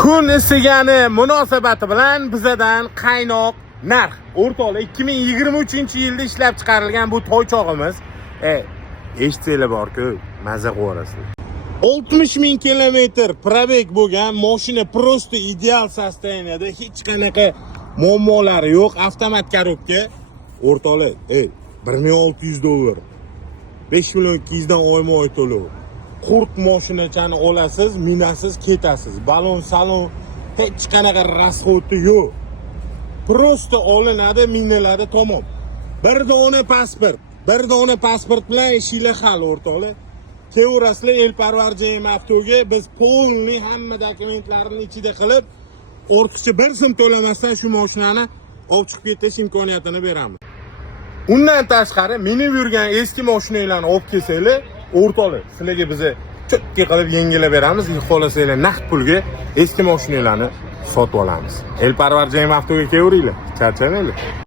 Kun isigani munosabati bilan bizadan qaynoq narx. O'rtoqlar 2023-yilda ishlab chiqarilgan bu toychog'imiz, eshitsanglar bor-ku, maza qilasiz. 60 ming kilometr probeg bo'lgan mashina prosto ideal sostoyaniyada, hech qanaqa muammolari yo'q, avtomat korobka. O'rtoqlar, $1,600. 5 million 200 dan oyma-oy to'lov. Qurt mashinachani olasiz, minasiz, ketasiz. Balon, salon hech qanaqa rasxoti yo'q. Prosto olinadi, miniladi, tamom. Bir dona pasport bilan ishinglar hal, o'rtoqlar. Kevrasizlar Elparvar JM Avtoga biz polni hamma dokumentlarini ichida qilib, ortiqcha bir so'm to'lamasdan shu mashinani olib chiqib ketish imkoniyatini beramiz. Undan tashqari minib yurgan eski mashinalarni olib kelsanglar, o'rtoqlar, sizlarga biz cho'tki qilib yengilab beramiz. Xohlasanglar naqd pulga eski mashinalarni sotib olamiz. Elparvar JM Avtoga kelinglar, charchamanglar.